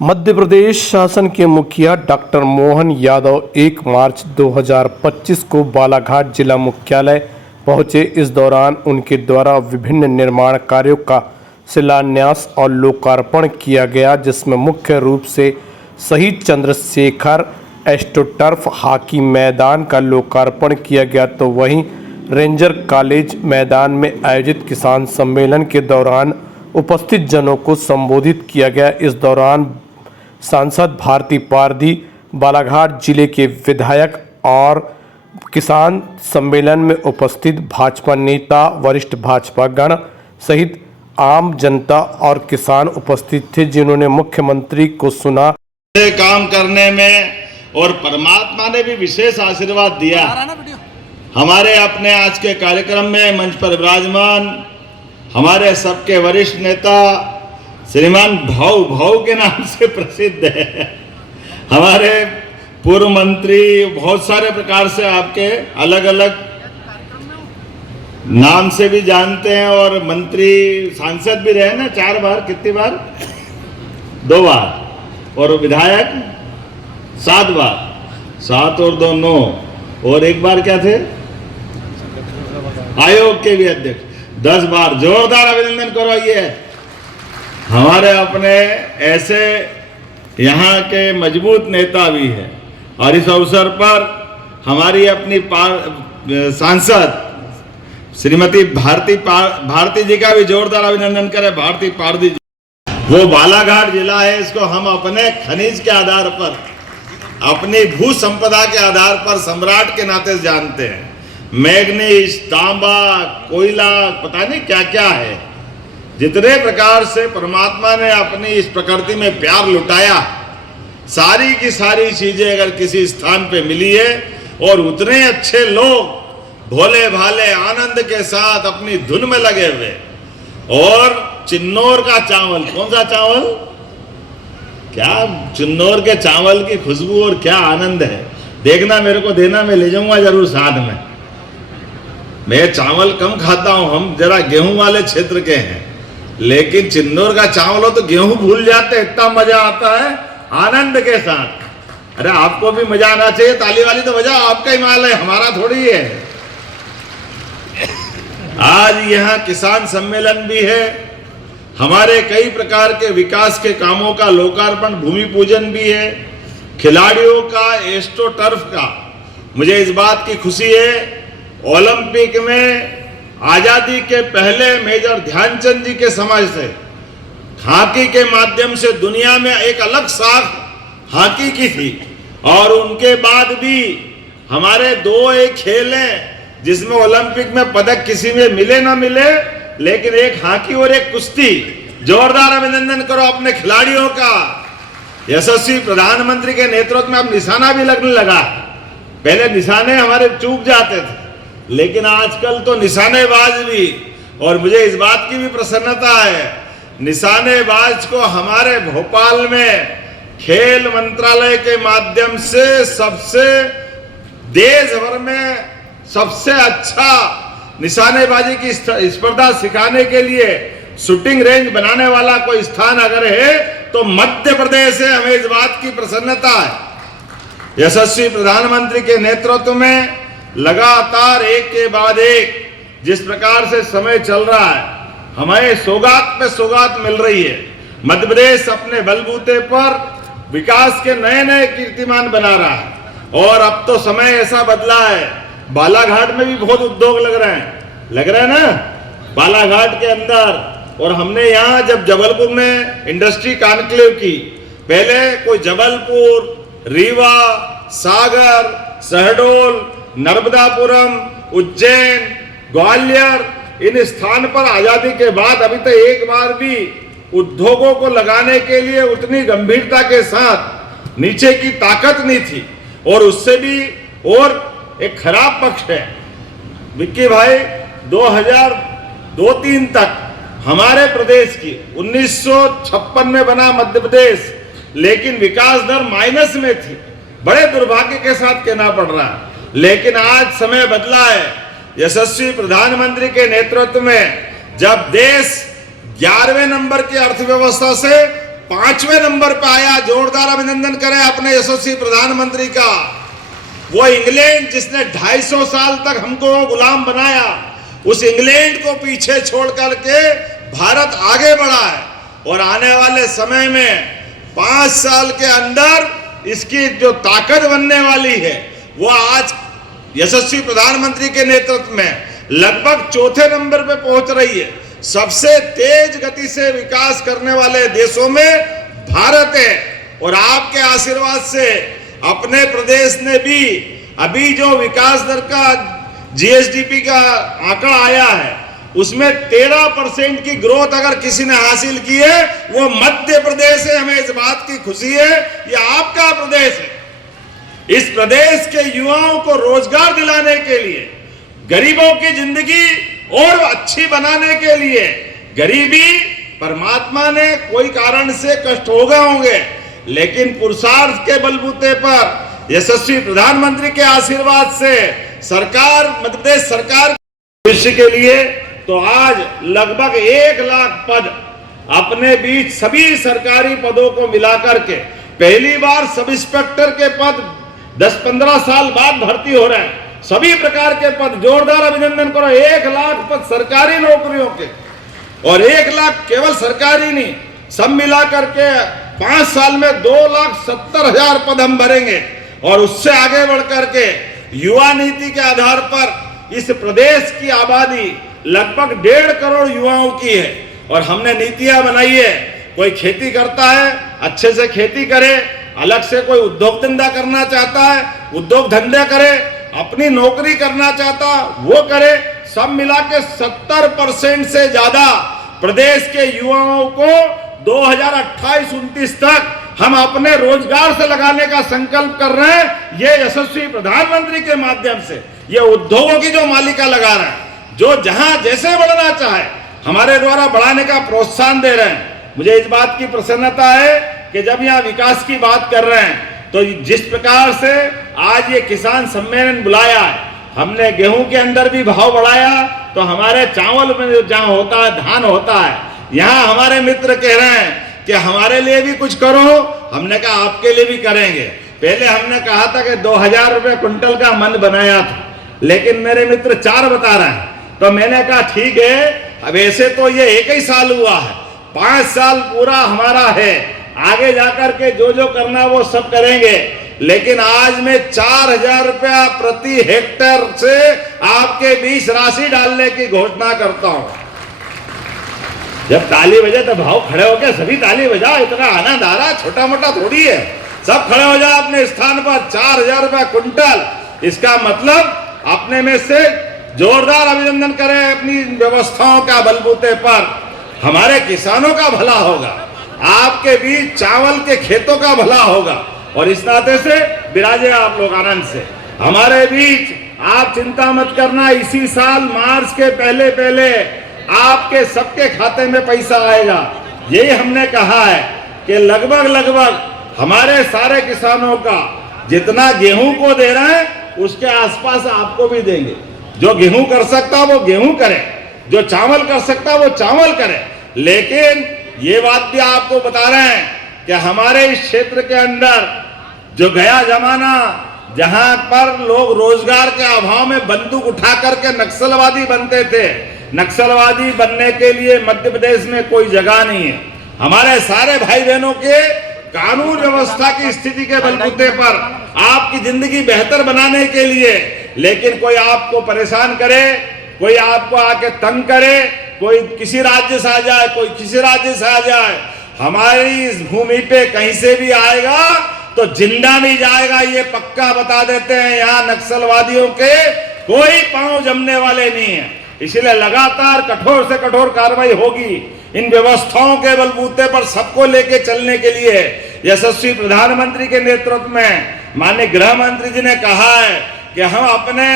मध्य प्रदेश शासन के मुखिया डॉक्टर मोहन यादव 1 मार्च 2025 को बालाघाट जिला मुख्यालय पहुंचे। इस दौरान उनके द्वारा विभिन्न निर्माण कार्यों का शिलान्यास और लोकार्पण किया गया, जिसमें मुख्य रूप से शहीद चंद्रशेखर एस्ट्रोटर्फ हॉकी मैदान का लोकार्पण किया गया। तो वहीं रेंजर कॉलेज मैदान में आयोजित किसान सम्मेलन के दौरान उपस्थित जनों को संबोधित किया गया। इस दौरान सांसद भारती पारधी, बालाघाट जिले के विधायक और किसान सम्मेलन में उपस्थित भाजपा नेता, वरिष्ठ भाजपा गण सहित आम जनता और किसान उपस्थित थे, जिन्होंने मुख्यमंत्री को सुना। काम करने में और परमात्मा ने भी विशेष आशीर्वाद दिया। हमारे अपने आज के कार्यक्रम में मंच पर विराजमान हमारे सबके वरिष्ठ नेता श्रीमान भाऊ के नाम से प्रसिद्ध है, हमारे पूर्व मंत्री, बहुत सारे प्रकार से आपके अलग अलग नाम से भी जानते हैं, और मंत्री सांसद भी रहे ना 4 बार, कितनी बार? 2 बार, और विधायक 7 बार, 7 और 2 9, और 1 बार क्या थे? आयोग के भी अध्यक्ष। 10 बार। जोरदार अभिनंदन करो। ये हमारे अपने ऐसे यहाँ के मजबूत नेता भी हैं, और इस अवसर पर हमारी अपनी सांसद श्रीमती भारती जी का भी जोरदार अभिनंदन करें। भारती पारदी जी, वो बालाघाट जिला है, इसको हम अपने खनिज के आधार पर, अपनी भू संपदा के आधार पर सम्राट के नाते जानते हैं। मैग्नीज, तांबा, कोयला, पता नहीं क्या क्या है, जितने प्रकार से परमात्मा ने अपनी इस प्रकृति में प्यार लुटाया, सारी की सारी चीजें अगर किसी स्थान पे मिली है, और उतने अच्छे लोग भोले भाले आनंद के साथ अपनी धुन में लगे हुए, और चिन्नौर का चावल, कौन सा चावल? क्या चिन्नौर के चावल की खुशबू और क्या आनंद है। देखना, मेरे को देना, मैं ले जाऊंगा जरूर साथ में। मैं चावल कम खाता हूं, हम जरा गेहूं वाले क्षेत्र के हैं, लेकिन चिन्नौर का चावल हो तो गेहूं भूल जाते, इतना मजा आता है आनंद के साथ। अरे आपको भी मजा आना चाहिए, ताली वाली तो बजा, आपका ही माल है, हमारा थोड़ी है। आज यहाँ किसान सम्मेलन भी है, हमारे कई प्रकार के विकास के कामों का लोकार्पण, भूमि पूजन भी है, खिलाड़ियों का एस्ट्रो टर्फ का। मुझे इस बात की खुशी है, ओलंपिक में आजादी के पहले मेजर ध्यानचंद जी के समय से हॉकी के माध्यम से दुनिया में एक अलग साख हॉकी की थी, और उनके बाद भी हमारे 2 एक खेल हैं जिसमें ओलंपिक में पदक किसी में मिले ना मिले, लेकिन एक हॉकी और एक कुश्ती। जोरदार अभिनंदन करो अपने खिलाड़ियों का। यशस्वी प्रधानमंत्री के नेतृत्व में अब निशाना भी लगने लगा। पहले निशाने हमारे चूक जाते थे, लेकिन आजकल तो निशानेबाज भी, और मुझे इस बात की भी प्रसन्नता है, निशानेबाज को हमारे भोपाल में खेल मंत्रालय के माध्यम से सबसे देश भर में सबसे अच्छा निशानेबाजी की स्पर्धा सिखाने के लिए शूटिंग रेंज बनाने वाला कोई स्थान अगर है तो मध्य प्रदेश है। हमें इस बात की प्रसन्नता है। यशस्वी प्रधानमंत्री के नेतृत्व में लगातार एक के बाद एक जिस प्रकार से समय चल रहा है, हमें सौगात पे सौगात मिल रही है। मध्य प्रदेश अपने बलबूते पर विकास के नए नए कीर्तिमान बना रहा है, और अब तो समय ऐसा बदला है, बालाघाट में भी बहुत उद्योग लग रहे हैं ना बालाघाट के अंदर। और हमने यहाँ जब जबलपुर में इंडस्ट्री कॉन्क्लेव की, पहले कोई जबलपुर, रीवा, सागर, शहडोल, नर्मदापुरम, उज्जैन, ग्वालियर, इन स्थान पर आजादी के बाद अभी तक एक बार भी उद्योगों को लगाने के लिए उतनी गंभीरता के साथ नीचे की ताकत नहीं थी। और उससे भी और एक खराब पक्ष है, विक्की भाई, 2002-3 तक हमारे प्रदेश की 1956 में बना मध्य प्रदेश, लेकिन विकास दर माइनस में थी। बड़े दुर्भाग्य के साथ कहना पड़ रहा है, लेकिन आज समय बदला है। यशस्वी प्रधानमंत्री के नेतृत्व में जब देश 11वें नंबर की अर्थव्यवस्था से 5वें नंबर पर आया। जोरदार अभिनंदन करें अपने यशस्वी प्रधानमंत्री का। वो इंग्लैंड जिसने 250 साल तक हमको गुलाम बनाया, उस इंग्लैंड को पीछे छोड़ करके भारत आगे बढ़ा है और आने वाले समय में 5 साल के अंदर इसकी जो ताकत बनने वाली है वो आज यशस्वी प्रधानमंत्री के नेतृत्व में लगभग चौथे नंबर पे पहुंच रही है। सबसे तेज गति से विकास करने वाले देशों में भारत है और आपके आशीर्वाद से अपने प्रदेश ने भी अभी जो विकास दर का जीएसडीपी का आंकड़ा आया है उसमें 13% की ग्रोथ अगर किसी ने हासिल की है वो मध्य प्रदेश है। हमें इस बात की खुशी है, ये आपका प्रदेश है। इस प्रदेश के युवाओं को रोजगार दिलाने के लिए, गरीबों की जिंदगी और अच्छी बनाने के लिए, गरीबी परमात्मा ने कोई कारण से कष्ट हो गए होंगे लेकिन पुरुषार्थ के बलबूते पर यशस्वी प्रधानमंत्री के आशीर्वाद से सरकार, मध्य प्रदेश सरकार भविष्य के लिए तो आज लगभग 1 लाख पद अपने बीच सभी सरकारी पदों को मिलाकर के पहली बार सब इंस्पेक्टर के पद 10-15 साल बाद भर्ती हो रहे हैं। सभी प्रकार के पद, जोरदार अभिनंदन करो। 1 लाख पद सरकारी नौकरियों के और 1 लाख केवल सरकारी नहीं, सब मिला करके 5 साल में 2,70,000 पद हम भरेंगे और उससे आगे बढ़ करके युवा नीति के आधार पर इस प्रदेश की आबादी लगभग 1.5 करोड़ युवाओं की है और हमने नीतियां बनाई है। कोई खेती करता है अच्छे से खेती करे, अलग से कोई उद्योग धंधा करना चाहता है उद्योग धंधे करे, अपनी नौकरी करना चाहता वो करे। सब मिला के 70% से ज्यादा प्रदेश के युवाओं को 2028-29 तक हम अपने रोजगार से लगाने का संकल्प कर रहे हैं। ये यशस्वी प्रधानमंत्री के माध्यम से ये उद्योगों की जो मालिका लगा रहे हैं, जो जहां जैसे बढ़ना चाहे हमारे द्वारा बढ़ाने का प्रोत्साहन दे रहे हैं। मुझे इस बात की प्रसन्नता है कि जब यहाँ विकास की बात कर रहे हैं तो जिस प्रकार से आज ये किसान सम्मेलन बुलाया है, हमने गेहूं के अंदर भी भाव बढ़ाया तो हमारे चावल में जहाँ होता है, धान होता है, यहाँ हमारे मित्र कह रहे हैं कि हमारे लिए भी कुछ करो। हमने कहा आपके लिए भी करेंगे। पहले हमने कहा था कि 2,000 रुपये क्विंटल का मन बनाया था, लेकिन मेरे मित्र 4 बता रहे हैं तो मैंने कहा ठीक है, अब ऐसे तो ये 1 ही साल हुआ है, 5 साल पूरा हमारा है, आगे जाकर के जो जो करना वो सब करेंगे। लेकिन आज मैं 4,000 रुपया प्रति हेक्टेयर से आपके बीच राशि डालने की घोषणा करता हूं। जब ताली बजे तो भाव खड़े हो गए, सभी ताली बजाओ, इतना आनंद आ रहा है, छोटा मोटा थोड़ी है, सब खड़े हो जाओ अपने स्थान पर। 4,000 रुपया क्विंटल, इसका मतलब अपने में से जोरदार अभिनंदन करें। अपनी व्यवस्थाओं का बलबूते पर हमारे किसानों का भला होगा, आपके बीच चावल के खेतों का भला होगा और इस नाते से विराजे आप लोग आनंद से हमारे बीच। आप चिंता मत करना, इसी साल मार्च के पहले पहले आपके सबके खाते में पैसा आएगा। यही हमने कहा है कि लगभग हमारे सारे किसानों का जितना गेहूं को दे रहे हैं उसके आसपास आपको भी देंगे। जो गेहूं कर सकता वो गेहूं करे, जो चावल कर सकता वो चावल करे। लेकिन ये बात भी आपको बता रहे हैं कि हमारे इस क्षेत्र के अंदर जो गया जमाना जहां पर लोग रोजगार के अभाव में बंदूक उठा करके नक्सलवादी बनते थे, नक्सलवादी बनने के लिए मध्य प्रदेश में कोई जगह नहीं है। हमारे सारे भाई बहनों के कानून व्यवस्था की स्थिति के बलबूते पर आपकी जिंदगी बेहतर बनाने के लिए, लेकिन कोई आपको परेशान करे, कोई आपको आके तंग करे, कोई किसी राज्य से आ जाए, कोई किसी राज्य से आ जाए, हमारी इस भूमि पे कहीं से भी आएगा तो जिंदा नहीं जाएगा, ये पक्का बता देते हैं। यहाँ नक्सलवादियों के कोई पांव जमने वाले नहीं है, इसलिए लगातार कठोर से कठोर कार्रवाई होगी। इन व्यवस्थाओं के बलबूते पर सबको लेके चलने के लिए यशस्वी प्रधानमंत्री के नेतृत्व में माननीय गृह मंत्री जी ने कहा है कि हम अपने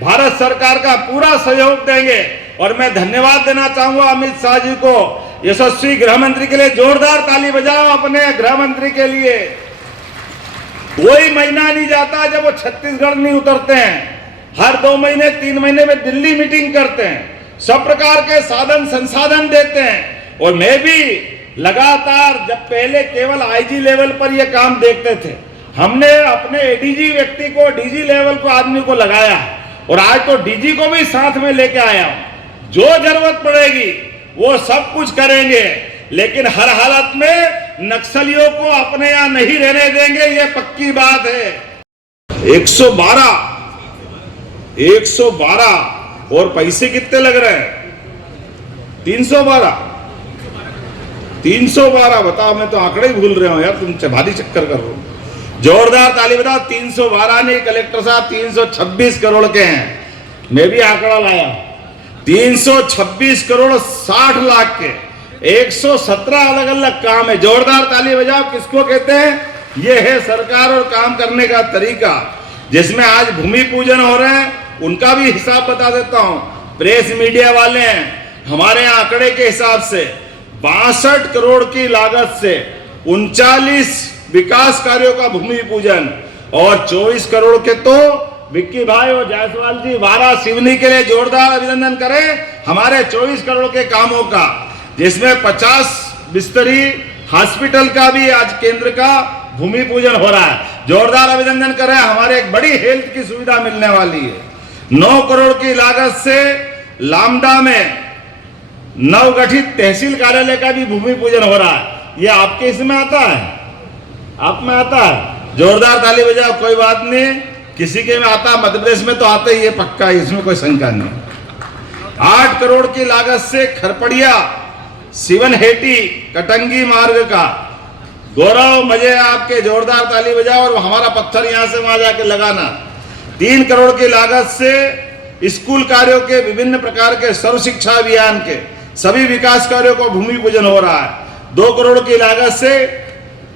भारत सरकार का पूरा सहयोग देंगे। और मैं धन्यवाद देना चाहूंगा अमित शाह जी को, यशस्वी गृह मंत्री के लिए जोरदार ताली बजाओ अपने गृह मंत्री के लिए। कोई महीना नहीं जाता जब वो छत्तीसगढ़ नहीं उतरते हैं, हर 2 महीने 3 महीने में दिल्ली मीटिंग करते हैं, सब प्रकार के साधन संसाधन देते हैं। और मैं भी लगातार, जब पहले केवल आईजी लेवल पर ये काम देखते थे, हमने अपने एडीजी व्यक्ति को, डीजी लेवल को आदमी को लगाया और आज तो डीजी को भी साथ में लेके आया हूं। जो जरूरत पड़ेगी वो सब कुछ करेंगे, लेकिन हर हालत में नक्सलियों को अपने यहां नहीं रहने देंगे, ये पक्की बात है। 112 और पैसे कितने लग रहे हैं? 312 बताओ, मैं तो आंकड़े ही भूल रहा हूं यार, तुम भारी चक्कर कर रहे हो। जोरदार ताली बजाओ। 312 नहीं कलेक्टर साहब, 326 करोड़ के हैं। मैं भी आंकड़ा लाया, 326 करोड़ 60 लाख के 117 अलग अलग काम है। जोरदार ताली बजाओ। किसको कहते हैं? ये है सरकार और काम करने का तरीका, जिसमें आज भूमि पूजन हो रहे हैं, उनका भी हिसाब बता देता हूं। प्रेस मीडिया वाले हैं, हमारे आंकड़े के हिसाब से 62 करोड़ की लागत से 39 विकास कार्यों का भूमि पूजन और 24 करोड़ के तो विक्की भाई और जायसवाल जी वारा सिवनी के लिए जोरदार अभिनंदन करें हमारे 24 करोड़ के कामों का, जिसमें 50 बिस्तरी हॉस्पिटल का भी आज केंद्र का भूमि पूजन हो रहा है। जोरदार अभिनंदन करें। हमारे एक बड़ी हेल्थ की सुविधा मिलने वाली है। 9 करोड़ की लागत से लामडा में नवगठित तहसील कार्यालय का भी भूमि पूजन हो रहा है। ये आपके इसमें आता है? आप में आता है? जोरदार ताली बजाओ। कोई बात नहीं, किसी के में आता, मध्य प्रदेश में तो आता ही है पक्का, इसमें कोई शंका नहीं। 8 करोड़ की लागत से खरपड़िया सिवनहेटी कटंगी मार्ग का गौरव, मजे आपके। जोरदार ताली बजाओ और हमारा पत्थर यहां से वहां जाके लगाना। 3 करोड़ की लागत से स्कूल कार्यों के विभिन्न प्रकार के सर्व शिक्षा अभियान के सभी विकास कार्यों को भूमि पूजन हो रहा है। 2 करोड़ की लागत से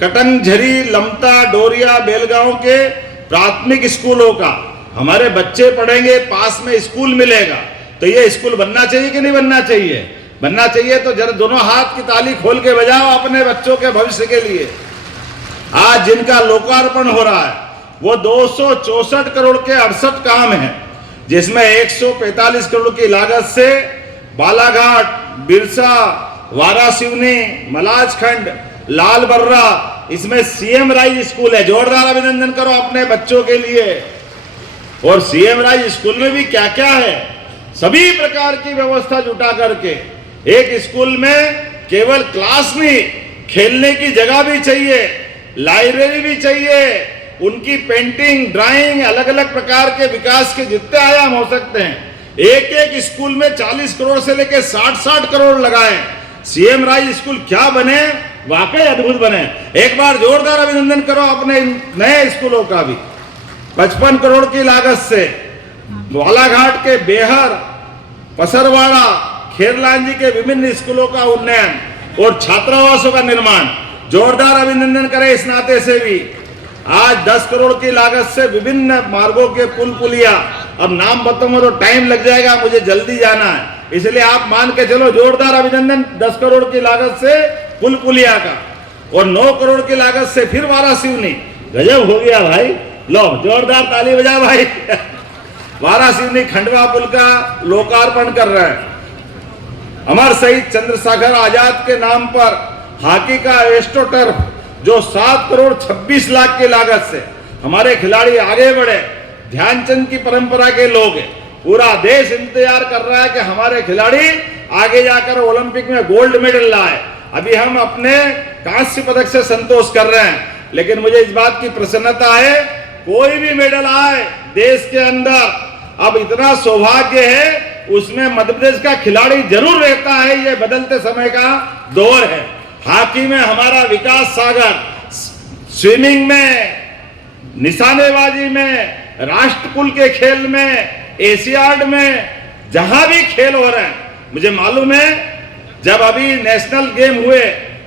कटंगझरी, लमता, डोरिया, बेलगांव के प्राथमिक स्कूलों का हमारे बच्चे पढ़ेंगे, पास में स्कूल मिलेगा। तो ये स्कूल बनना चाहिए कि नहीं बनना चाहिए? बनना चाहिए। तो जरा दोनों हाथ की ताली खोल के बजाओ अपने बच्चों के भविष्य के लिए। आज जिनका लोकार्पण हो रहा है वो 264 करोड़ के 68 काम हैं, जिसमें 145 करोड़ की लागत से बालाघाट, बिरसा, वारासिवनी, मलाजखंड, लाल बर्रा, इसमें सीएम राइज स्कूल है। जोरदार अभिनंदन करो अपने बच्चों के लिए। और सीएम राइज स्कूल में भी क्या क्या है, सभी प्रकार की व्यवस्था जुटा करके एक स्कूल में केवल क्लास नहीं, खेलने की जगह भी चाहिए, लाइब्रेरी भी चाहिए, उनकी पेंटिंग, ड्राइंग, अलग अलग प्रकार के विकास के जितने आयाम हो सकते हैं, एक एक स्कूल में 40 करोड़ से लेकर 60 करोड़ लगाए। सीएम राइज स्कूल क्या बने, वाकई अद्भुत बने। एक बार जोरदार अभिनंदन करो अपने नए स्कूलों का भी। 55 करोड़ की लागत से बालाघाट के बेहर, पसरवाड़ा, खेरलांजी के विभिन्न स्कूलों का उन्नयन और छात्रावासों का निर्माण। जोरदार अभिनंदन करें इस नाते से भी। आज 10 करोड़ की लागत से विभिन्न मार्गों के पुल पुलिया, अब नाम बताऊंगा तो टाइम लग जाएगा, मुझे जल्दी जाना है, इसलिए आप मान के चलो। जोरदार अभिनंदन 10 करोड़ की लागत से पुल पुलिया का। और 9 करोड़ की लागत से फिर वारासिवनी। गजब हो गया भाई। लो जोरदार ताली बजा भाई। वारासिवनी खंडवा पुल का लोकार्पण कर रहे हैं। अमर शहीद चंद्रशेखर आजाद के नाम पर हॉकी का एस्ट्रो टर्फ, जो 7 करोड़ 26 लाख की लागत से हमारे खिलाड़ी आगे बढ़े। ध्यानचंद की परंपरा के लोग हैं, पूरा देश इंतजार कर रहा है कि हमारे खिलाड़ी आगे जाकर ओलंपिक में गोल्ड मेडल लाए। अभी हम अपने कांस्य पदक से संतोष कर रहे हैं, लेकिन मुझे इस बात की प्रसन्नता है, कोई भी मेडल आए देश के अंदर, अब इतना सौभाग्य है उसमें मध्य प्रदेश का खिलाड़ी जरूर रहता है। ये बदलते समय का दौर है। हॉकी में हमारा विकास सागर, स्विमिंग में, निशानेबाजी में, राष्ट्रकुल के खेल में, एशियाड में, जहां भी खेल हो रहे हैं, मुझे मालूम है जब अभी नेशनल गेम हुए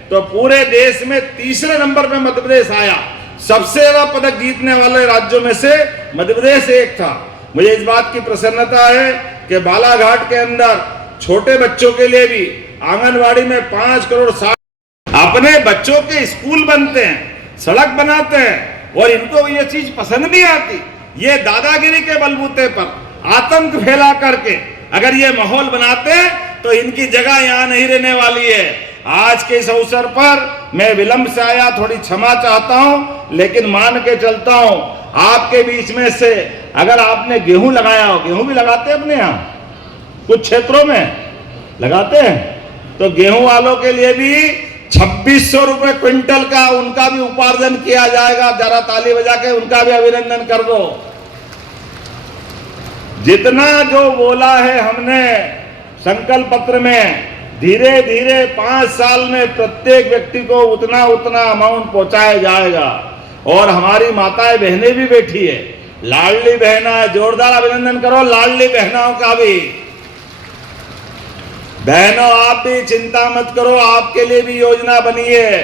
तो पूरे देश में 3रे नंबर पे मध्य प्रदेश आया। सबसे ज्यादा पदक जीतने वाले राज्यों में से मध्य प्रदेश एक था। मुझे इस बात की प्रसन्नता है कि बालाघाट के अंदर छोटे बच्चों के लिए भी आंगनवाड़ी में 5 करोड़ 60 अपने बच्चों के स्कूल बनते हैं, सड़क बनाते हैं, और इनको ये चीज पसंद नहीं आती। ये दादागिरी के बलबूते पर आतंक फैला करके अगर ये माहौल बनाते हैं तो इनकी जगह यहां नहीं रहने वाली है। आज के इस अवसर पर मैं विलंब से आया, थोड़ी क्षमा चाहता हूं, लेकिन मान के चलता हूं आपके बीच में से अगर आपने गेहूं लगाया हो, गेहूं भी लगाते हैं अपने यहाँ कुछ क्षेत्रों में लगाते हैं, तो गेहूं वालों के लिए भी 2600 रुपए क्विंटल का उनका भी उपार्जन किया जाएगा। जरा ताली बजा के उनका भी अभिनंदन कर दो। जितना जो बोला है हमने संकल्प पत्र में, धीरे धीरे 5 साल में प्रत्येक व्यक्ति को उतना उतना अमाउंट पहुंचाया जाएगा। और हमारी माताएं बहनें भी बैठी है, लाडली बहना, जोरदार अभिनंदन करो लाडली बहनाओं का भी। बहनों आप भी चिंता मत करो, आपके लिए भी योजना बनी है।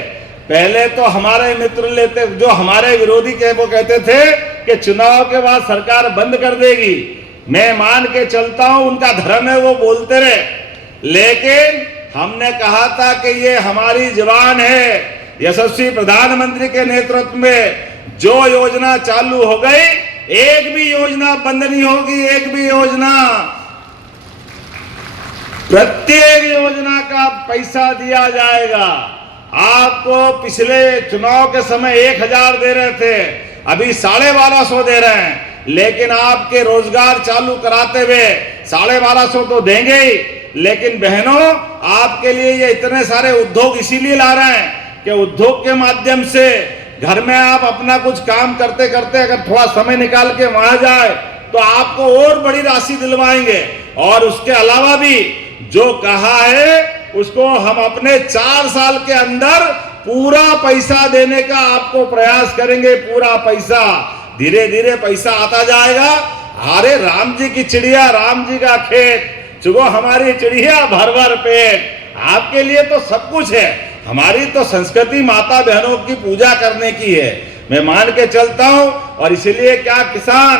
पहले तो हमारे मित्र लेते, जो हमारे विरोधी के वो कहते थे कि चुनाव के बाद सरकार बंद कर देगी। मैं मान के चलता हूं उनका धर्म है, वो बोलते रहे, लेकिन हमने कहा था कि ये हमारी जवान है। यशस्वी प्रधानमंत्री के नेतृत्व में जो योजना चालू हो गई, एक भी योजना बंद नहीं होगी, एक भी योजना, प्रत्येक योजना का पैसा दिया जाएगा। आपको पिछले चुनाव के समय 1000 दे रहे थे, अभी 1250 दे रहे हैं, लेकिन आपके रोजगार चालू कराते हुए 1250 तो देंगे ही, लेकिन बहनों आपके लिए ये इतने सारे उद्योग इसीलिए ला रहे हैं कि उद्योग के माध्यम से घर में आप अपना कुछ काम करते करते अगर थोड़ा समय निकाल के वहां जाए तो आपको और बड़ी राशि दिलवाएंगे। और उसके अलावा भी जो कहा है उसको हम अपने 4 साल के अंदर पूरा पैसा देने का आपको प्रयास करेंगे। पूरा पैसा, धीरे धीरे पैसा आता जाएगा। अरे राम जी की चिड़िया, राम जी का खेत, चुगो हमारी चिड़िया भर भर पेट। आपके लिए तो सब कुछ है, हमारी तो संस्कृति माता बहनों की पूजा करने की है। मैं मान के चलता हूं, और इसलिए क्या किसान,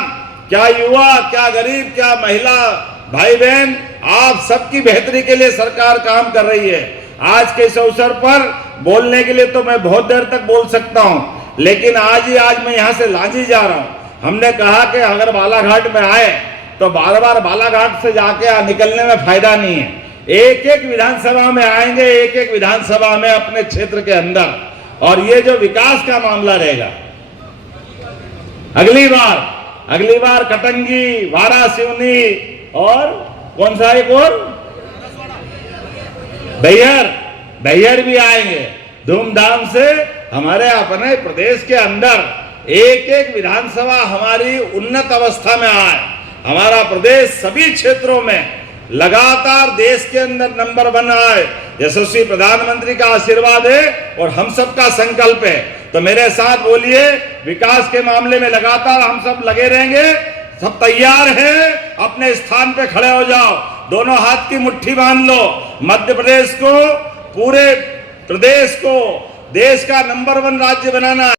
क्या युवा, क्या गरीब, क्या महिला भाई बहन, आप सबकी बेहतरी के लिए सरकार काम कर रही है। आज के इस अवसर पर बोलने के लिए तो मैं बहुत देर तक बोल सकता हूं, लेकिन आज मैं यहां से लांजी जा रहा हूं। हमने कहा कि अगर बालाघाट में आए तो बार बार बालाघाट से जाके निकलने में फायदा नहीं है। एक एक विधानसभा में आएंगे, एक एक विधानसभा में अपने क्षेत्र के अंदर, और ये जो विकास का मामला रहेगा, अगली बार कटंगी, वारासिवनी और कौन सा एक और बैहर भी आएंगे धूमधाम से। हमारे अपने प्रदेश के अंदर एक एक विधानसभा हमारी उन्नत अवस्था में आए, हमारा प्रदेश सभी क्षेत्रों में लगातार देश के अंदर नंबर 1 आए। यशस्वी प्रधानमंत्री का आशीर्वाद है और हम सबका संकल्प है। तो मेरे साथ बोलिए, विकास के मामले में लगातार हम सब लगे रहेंगे। सब तैयार हैं? अपने स्थान पे खड़े हो जाओ, दोनों हाथ की मुट्ठी बांध लो। मध्य प्रदेश को, पूरे प्रदेश को देश का नंबर 1 राज्य बनाना